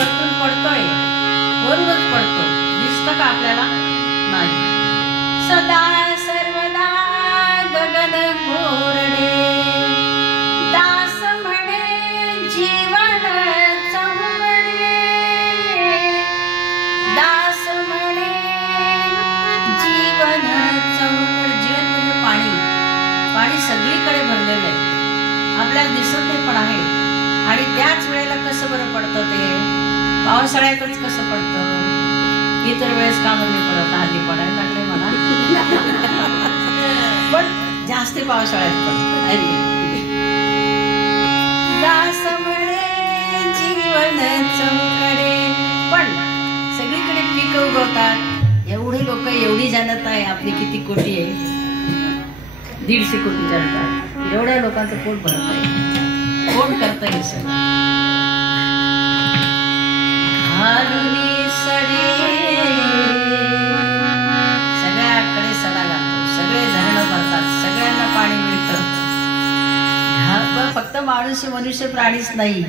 वरतून पडतोय, वरूनच पडतो, दिसतं का आपल्याला? नाही. सदा सर्वदा गगन कोरडे, दास म्हणे जीवन चौघडे, दास म्हणे जीवन चौघड. जीवन म्हणजे पाणी. पाणी सगळीकडे भरलेलं आहे, आपल्याला दिसत नाही पण आहे. आणि त्याच वेळेला कसं बरं पडतं ते? पावसाळ्यातच कसं पडतं? इतर वेळेस का नाही पडत? हल्ली पडायला लागले मला पण जास्ती पावसाळ्यात पडतं. दास म्हणे जीवन चौकडे. पण सगळीकडे पीक उगवतात, एवढे लोक, एवढी जनता आहे आपली. किती कोटी आहे? 150 कोटी जनता. एवढ्या लोकांचं पोट भरत आहे. कोण करत हे सगळं? घालुनी सडे, सगळ्याकडे सडा घालतो, सगळे धरणं भरतात, सगळ्यांना पाणी मिळतं. फक्त माणूस मनुष्य प्राणीच नाही,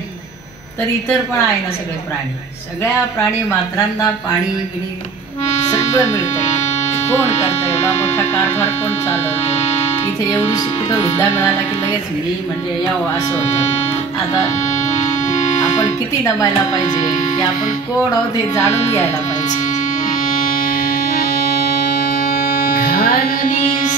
तर इतर पण आहे ना सगळे प्राणी. सगळ्या प्राणी मात्रांना पाणी बिणी सगळं मिळतंय. कोण करतं एवढा मोठा कारभार? कोण चालवतो? इथे एवढीशी कुठं हुद्दा मिळाला की लगेच मी म्हणजे यावं असं होतं. आता आपण किती नमायला पाहिजे की आपण कोण आहोत हे जाणून घ्यायला पाहिजे. घालुनी